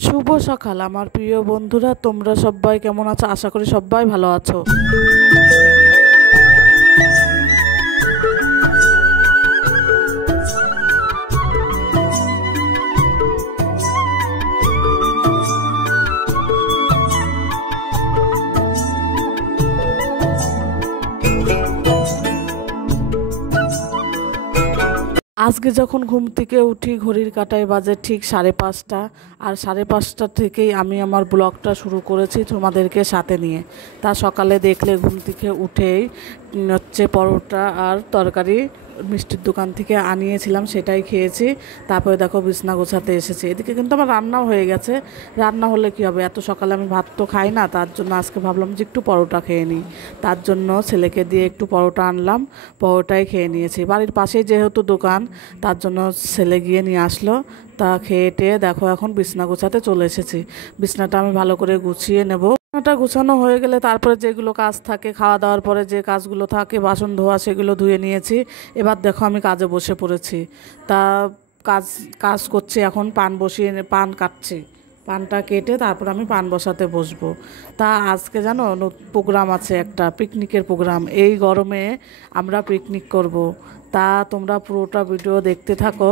শুভ সকাল আমার প্রিয় বন্ধুরা, তোমরা সবাই কেমন আছো? আশা করি সবাই ভালো আছো। আজকে যখন ঘুম থেকে উঠি ঘড়ির কাঁটায় বাজে ঠিক 5:30, আর 5:30 থেকেই আমি আমার ব্লগটা শুরু করেছি তোমাদেরকে সাথে নিয়ে। তা সকালে দেখলে ঘুম থেকে উঠেই হচ্ছে পরোটা আর তরকারি মিষ্টির দোকান থেকে আনিয়েছিলাম, সেটাই খেয়েছি। তারপরে দেখো বিছনা গোছাতে এসেছি। এদিকে কিন্তু আমার রান্নাও হয়ে গেছে। রান্না হলে কি হবে, এত সকালে আমি ভাত তো খাই না, তার জন্য আজকে ভাবলাম যে একটু পরোটা খেয়ে নিই। তার জন্য ছেলেকে দিয়ে একটু পরোটা আনলাম, পরোটাই খেয়ে নিয়েছি। বাড়ির পাশেই যেহেতু দোকান, তার জন্য ছেলে গিয়ে নিয়ে আসলো। তা খেয়ে টেয়ে দেখো এখন বিছনা গোছাতে চলে এসেছি। বিছনাটা আমি ভালো করে গুছিয়ে নেব। বিছনাটা গুছানো হয়ে গেলে তারপরে যেগুলো কাজ থাকে, খাওয়া দাওয়ার পরে যে কাজগুলো থাকে, বাসন ধোয়া, সেগুলো ধুয়ে নিয়েছি। এবার দেখো আমি কাজে বসে পড়েছি। তা কাজ কাজ করছি, এখন পান বসিয়ে পান কাটছি। পানটা কেটে তারপর আমি পান বসাতে বসবো। তা আজকে জানো প্রোগ্রাম আছে, একটা পিকনিকের প্রোগ্রাম। এই গরমে আমরা পিকনিক করব। তা তোমরা পুরোটা ভিডিও দেখতে থাকো,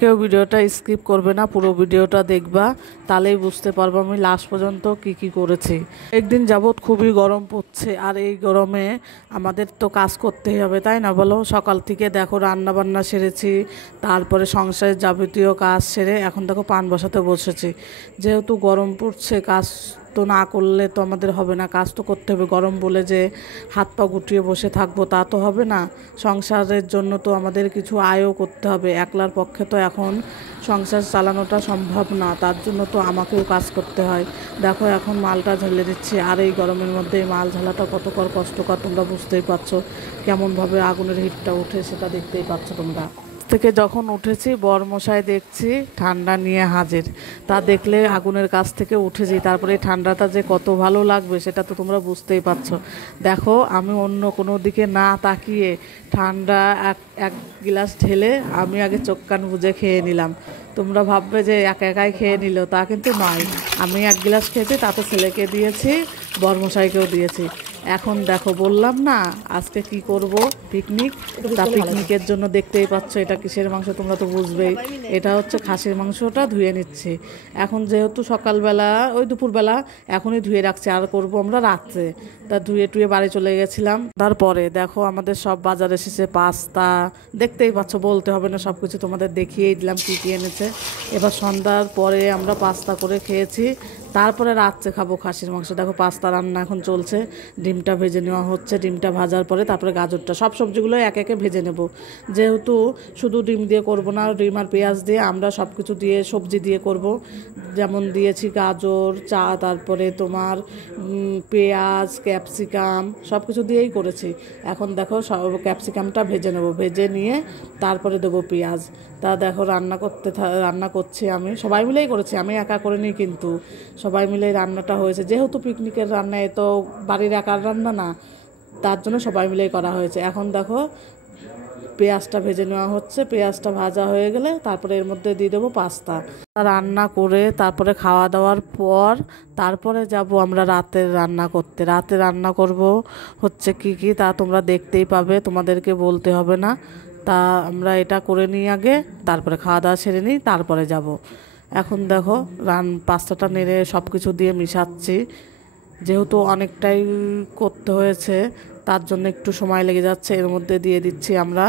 কেউ ভিডিওটা স্কিপ করবে না, পুরো ভিডিওটা দেখবা, তাহলেই বুঝতে পারবো আমি লাস্ট পর্যন্ত কি কি করেছি। একদিন যাবৎ খুবই গরম পড়ছে, আর এই গরমে আমাদের তো কাজ করতেই হবে, তাই না বলো? সকাল থেকে দেখো রান্না বান্না সেরেছি, তারপরে সংসারের যাবতীয় কাজ সেরে এখন দেখো পান বসাতে বসেছি। যেহেতু গরম পড়ছে, কাজ তো না করলে তো আমাদের হবে না, কাজ তো করতে হবে। গরম বলে যে হাত পা গুটিয়ে বসে থাকবো তা তো হবে না। সংসারের জন্য তো আমাদের কিছু আয়ও করতে হবে। একলার পক্ষে তো এখন সংসার চালানোটা সম্ভব না, তার জন্য তো আমাকেও কাজ করতে হয়। দেখো এখন মালটা ঝেলে দিচ্ছি, আর এই গরমের মধ্যে এই মাল ঝালাটা কতকর কষ্টকর তোমরা বুঝতেই পারছো। কেমনভাবে আগুনের হিটটা উঠে সেটা দেখতেই পাচ্ছ তোমরা। থেকে যখন উঠেছি বরমশাই দেখছি ঠান্ডা নিয়ে হাজির। তা দেখলে আগুনের কাছ থেকে উঠেছি, তারপরে ঠান্ডাটা যে কত ভালো লাগবে সেটা তো তোমরা বুঝতেই পারছো। দেখো আমি অন্য কোনো দিকে না তাকিয়ে ঠান্ডা এক এক গিলাস ঢেলে আমি আগে চোখ কান বুজে খেয়ে নিলাম। তোমরা ভাববে যে একা একাই খেয়ে নিল, তা কিন্তু নয়। আমি এক গ্লাস খেয়েছি, তাতে ছেলেকে দিয়েছি, বরমশাইকেও দিয়েছি। এখন দেখো বললাম না আজকে কি করব, পিকনিক। তা পিকনিকের জন্য দেখতেই পাচ্ছ এটা কিসের মাংস, তোমরা তো বুঝবেই। এটা হচ্ছে খাসির মাংসটা ধুয়ে নিচ্ছি। এখন যেহেতু সকালবেলা ওই দুপুরবেলা এখনই ধুয়ে রাখছি, আর করব আমরা রাত্রে। তা ধুয়ে টুয়ে বাড়ি চলে গেছিলাম। তারপরে দেখো আমাদের সব বাজার এসেছে, পাস্তা, দেখতেই পাচ্ছ, বলতে হবে না, সব কিছু তোমাদের দেখিয়েই দিলাম কী কী এনেছে। এবার সন্ধ্যার পরে আমরা পাস্তা করে খেয়েছি। তারপরে রাত্রে খাবো খাসির মাংস। দেখো পাস্তা রান্না এখন চলছে, ডিমটা ভেজে নেওয়া হচ্ছে। ডিমটা ভাজার পরে তারপরে গাজরটা, সব সবজিগুলো এক একে ভেজে নেব। যেহেতু শুধু ডিম দিয়ে করব না, ডিম আর পেঁয়াজ দিয়ে আমরা সব কিছু দিয়ে সবজি দিয়ে করব। যেমন দিয়েছি গাজর, তারপরে তোমার পেঁয়াজ, ক্যাপসিকাম, সব কিছু দিয়েই করেছি। এখন দেখো সব ক্যাপসিকামটা ভেজে নেব, ভেজে নিয়ে তারপরে দেবো পেঁয়াজ। তা দেখো রান্না করছি আমি, সবাই মিলেই করেছি, আমি একা করিনি, কিন্তু সবাই মিলে রান্নাটা হয়েছে। যেহেতু পিকনিকের রান্না, এ তো বাড়ির একার রান্না না, তার জন্য সবাই মিলেই করা হয়েছে। এখন দেখো পেঁয়াজটা ভেজে নেওয়া হচ্ছে। পেঁয়াজটা ভাজা হয়ে গেলে তারপরে এর মধ্যে দিয়ে দেবো পাস্তা। রান্না করে তারপরে খাওয়া দাওয়ার পর তারপরে যাব আমরা রাতের রান্না করতে। রাতে রান্না করব হচ্ছে কি তা তোমরা দেখতেই পাবে, তোমাদেরকে বলতে হবে না। তা আমরা এটা করে নিই আগে, তারপরে খাওয়া দাওয়া সেরে নিই, তারপরে যাব। এখন দেখো পাস্তাটা নেড়ে সব কিছু দিয়ে মিশাচ্ছি। যেহেতু অনেকটাই করতে হয়েছে, তার জন্য একটু সময় লেগে যাচ্ছে। এর মধ্যে দিয়ে দিচ্ছি আমরা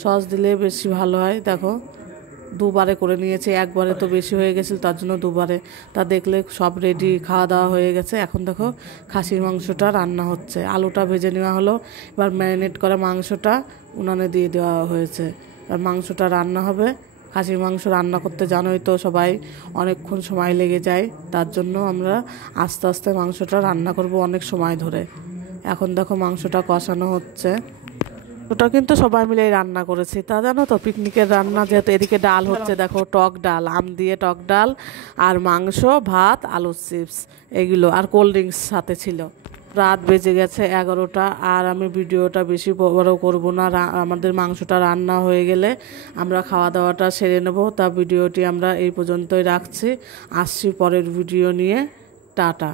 সস দিলে বেশি ভালো হয়। দেখো দুবারে করে নিয়েছি, একবারে তো বেশি হয়ে গেছিল, তার জন্য দুবারে। তা দেখলে সব রেডি, খাওয়া দাওয়া হয়ে গেছে। এখন দেখো খাসির মাংসটা রান্না হচ্ছে, আলুটা ভেজে নেওয়া হলো। এবার ম্যারিনেট করা মাংসটা উনানে দিয়ে দেওয়া হয়েছে, আর মাংসটা রান্না হবে। খাসির মাংস রান্না করতে জানোই তো সবাই, অনেকক্ষণ সময় লেগে যায়, তার জন্য আমরা আস্তে আস্তে মাংসটা রান্না করব অনেক সময় ধরে। এখন দেখো মাংসটা কষানো হচ্ছে। ওটা কিন্তু সবাই মিলেই রান্না করেছি। তা জানো তো পিকনিকের রান্না যেহেতু, এদিকে ডাল হচ্ছে, দেখো টক ডাল, আম দিয়ে টক ডাল, আর মাংস, ভাত, আলুর চিপস, এগুলো আর কোল্ড ড্রিঙ্কস সাথে ছিল। রাত বেজে গেছে 11টা। আর আমি ভিডিওটা বেশি বড় করব না। আমাদের মাংসটা রান্না হয়ে গেলে আমরা খাওয়া দাওয়াটা সেরে নেব। তা ভিডিওটি আমরা এই পর্যন্তই রাখছি। আসছি পরের ভিডিও নিয়ে। টাটা।